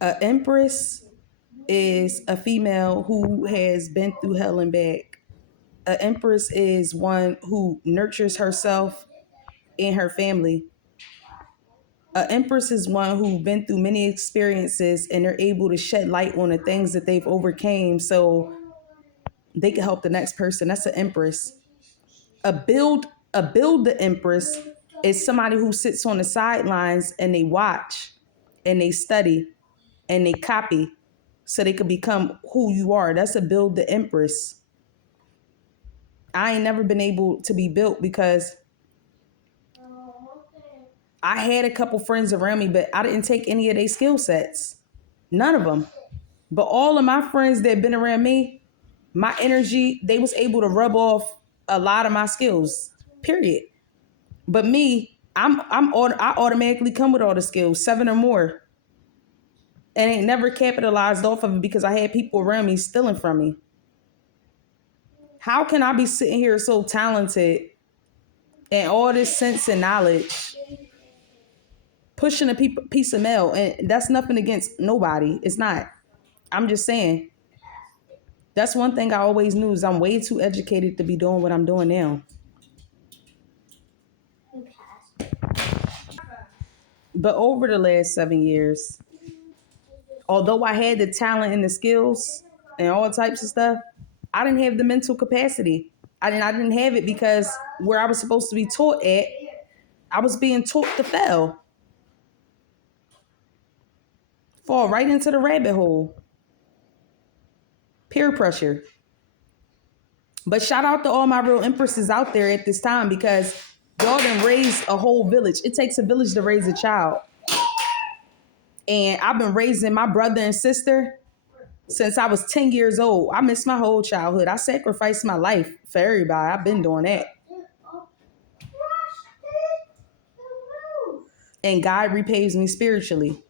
A empress is a female who has been through hell and back. A empress is one who nurtures herself and her family. A empress is one who's been through many experiences and they're able to shed light on the things that they've overcame so they can help the next person. That's an empress. A build the empress is somebody who sits on the sidelines and they watch and they study and they copy so they could become who you are. That's a build the empress. I ain't never been able to be built because I had a couple friends around me, but I didn't take any of their skill sets. None of them. But all of my friends that been around me, my energy, they was able to rub off a lot of my skills. Period. But me, I automatically come with all the skills, 7 or more. And ain't never capitalized off of it because I had people around me stealing from me. How can I be sitting here so talented and all this sense and knowledge, pushing a piece of mail, and that's nothing against nobody. It's not. I'm just saying. That's one thing I always knew is I'm way too educated to be doing what I'm doing now. But over the last 7 years, although I had the talent and the skills and all types of stuff, I didn't have the mental capacity. I didn't have it because where I was supposed to be taught at, I was being taught to fail. Fall right into the rabbit hole. Peer pressure. But shout out to all my real empresses out there at this time because y'all done raised a whole village. It takes a village to raise a child. And I've been raising my brother and sister since I was 10 years old. I missed my whole childhood. I sacrificed my life for everybody. I've been doing that. And God repays me spiritually.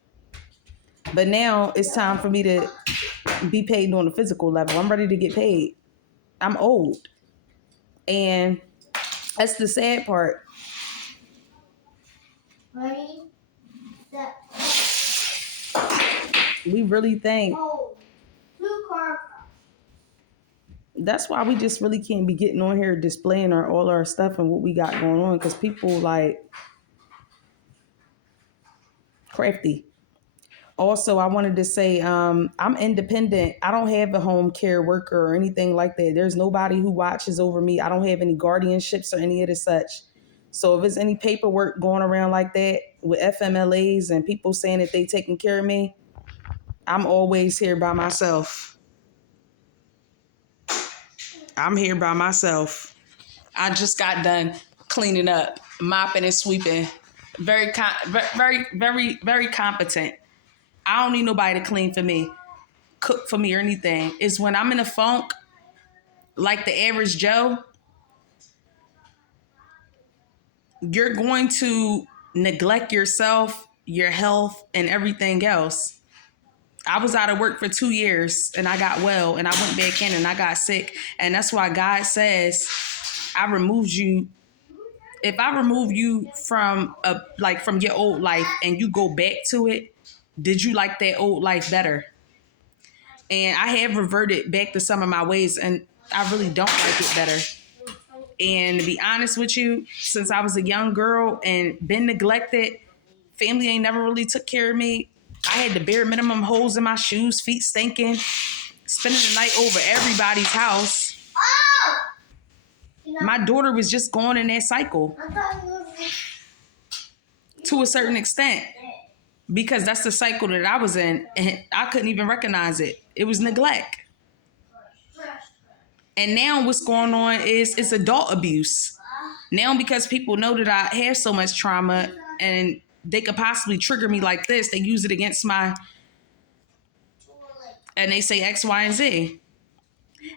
But now it's time for me to be paid on a physical level. I'm ready to get paid. I'm old. And that's the sad part. We really think that's why we just really can't be getting on here displaying all our stuff and what we got going on because people like crafty. Also, I wanted to say I'm independent. I don't have a home care worker or anything like that. There's nobody who watches over me. I don't have any guardianships or any of the such. So if there's any paperwork going around like that with FMLAs and people saying that they taking care of me, I'm always here by myself. I'm here by myself. I just got done cleaning up, mopping and sweeping. Very competent. I don't need nobody to clean for me, cook for me or anything. It's when I'm in a funk, like the average Joe, you're going to neglect yourself, your health, and everything else. I was out of work for 2 years and I got well and I went back in and I got sick. And that's why God says, I removed you. If I remove you from from your old life and you go back to it, did you like that old life better? And I have reverted back to some of my ways and I really don't like it better. And to be honest with you, since I was a young girl and been neglected, family ain't never really took care of me. I had the bare minimum holes in my shoes, feet stinking, spending the night over everybody's house. My daughter was just going in that cycle to a certain extent because that's the cycle that I was in and I couldn't even recognize it. It was neglect. And now what's going on is it's adult abuse. Now because people know that I have so much trauma and they could possibly trigger me like this, they use it against and they say X, Y, and Z.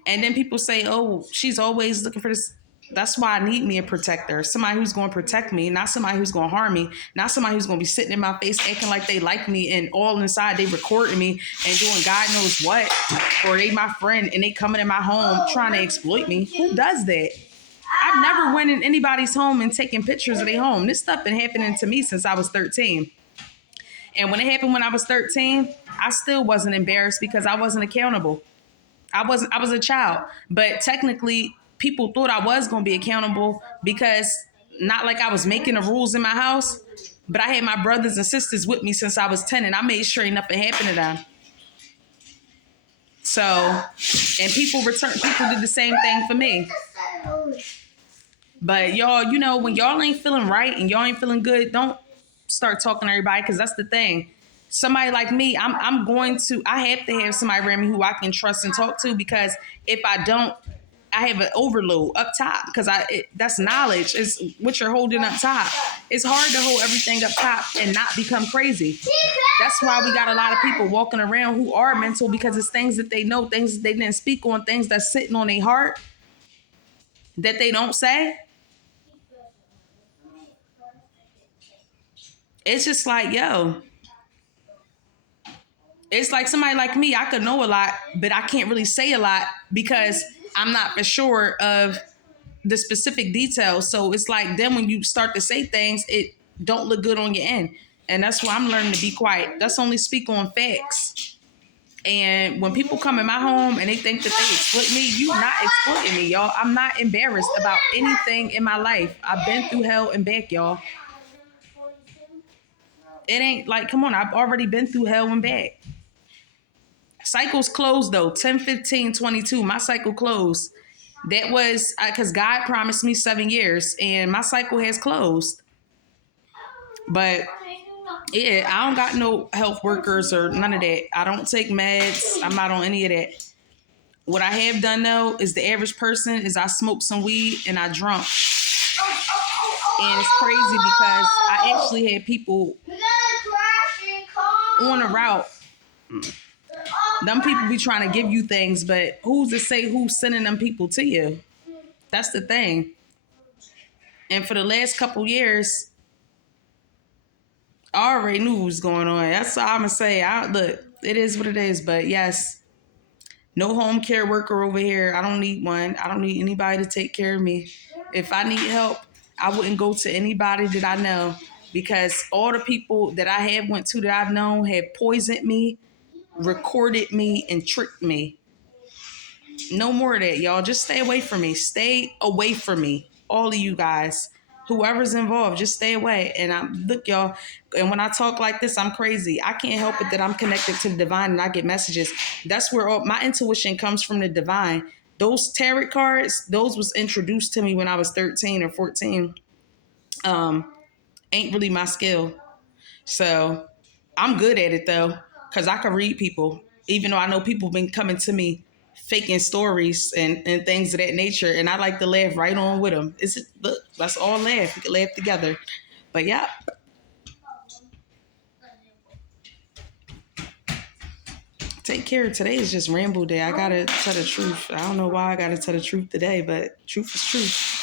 And then people say, oh, she's always looking for this. That's why I need me a protector. Somebody who's going to protect me, not somebody who's going to harm me, not somebody who's going to be sitting in my face acting like they like me and all inside they recording me and doing God knows what. Or they my friend and they coming in my home trying to exploit me. Who does that? I've never went in anybody's home and taken pictures of their home. This stuff been happening to me since I was 13. And when it happened when I was 13, I still wasn't embarrassed because I wasn't accountable. I was a child. But technically, people thought I was gonna be accountable because not like I was making the rules in my house, but I had my brothers and sisters with me since I was 10 and I made sure nothing happened to them. So, and people did the same thing for me. But y'all, you know, when y'all ain't feeling right and y'all ain't feeling good, don't start talking to everybody because that's the thing. Somebody like me, I have to have somebody around me who I can trust and talk to because if I don't, I have an overload up top because that's knowledge. It's what you're holding up top. It's hard to hold everything up top and not become crazy. That's why we got a lot of people walking around who are mental because it's things that they know, things that they didn't speak on, things that's sitting on their heart that they don't say. It's just like, yo, it's like somebody like me, I could know a lot, but I can't really say a lot because I'm not for sure of the specific details. So it's like then when you start to say things, it don't look good on your end. And that's why I'm learning to be quiet. That's only speak on facts. And when people come in my home and they think that they exploit me, you not exploiting me, y'all. I'm not embarrassed about anything in my life. I've been through hell and back, y'all. It ain't like, come on, I've already been through hell and back. Cycle's closed though, 10, 15, 22. My cycle closed. That was because God promised me 7 years and my cycle has closed. But yeah, I don't got no health workers or none of that. I don't take meds. I'm not on any of that. What I have done though is the average person is I smoked some weed and I drunk. And it's crazy because I actually had people on a route. Them people be trying to give you things, but who's to say who's sending them people to you? That's the thing. And for the last couple years, I already knew what was going on. That's all I'm going to say. Look, it is what it is. But yes, no home care worker over here. I don't need one. I don't need anybody to take care of me. If I need help, I wouldn't go to anybody that I know because all the people that I have went to that I've known have poisoned me, recorded me, and tricked me. No more of that, y'all. Just stay away from me. Stay away from me. All of you guys. Whoever's involved, just stay away. And look, y'all, and when I talk like this, I'm crazy. I can't help it that I'm connected to the divine and I get messages. That's where all my intuition comes from, the divine. Those tarot cards, those was introduced to me when I was 13 or 14. Ain't really my skill. So I'm good at it though, because I can read people, even though I know people been coming to me faking stories and things of that nature. And I like to laugh right on with them. Look, let's all laugh. We can laugh together. But yeah. Take care. Today is just ramble day. I gotta tell the truth. I don't know why I gotta tell the truth today, but truth is truth.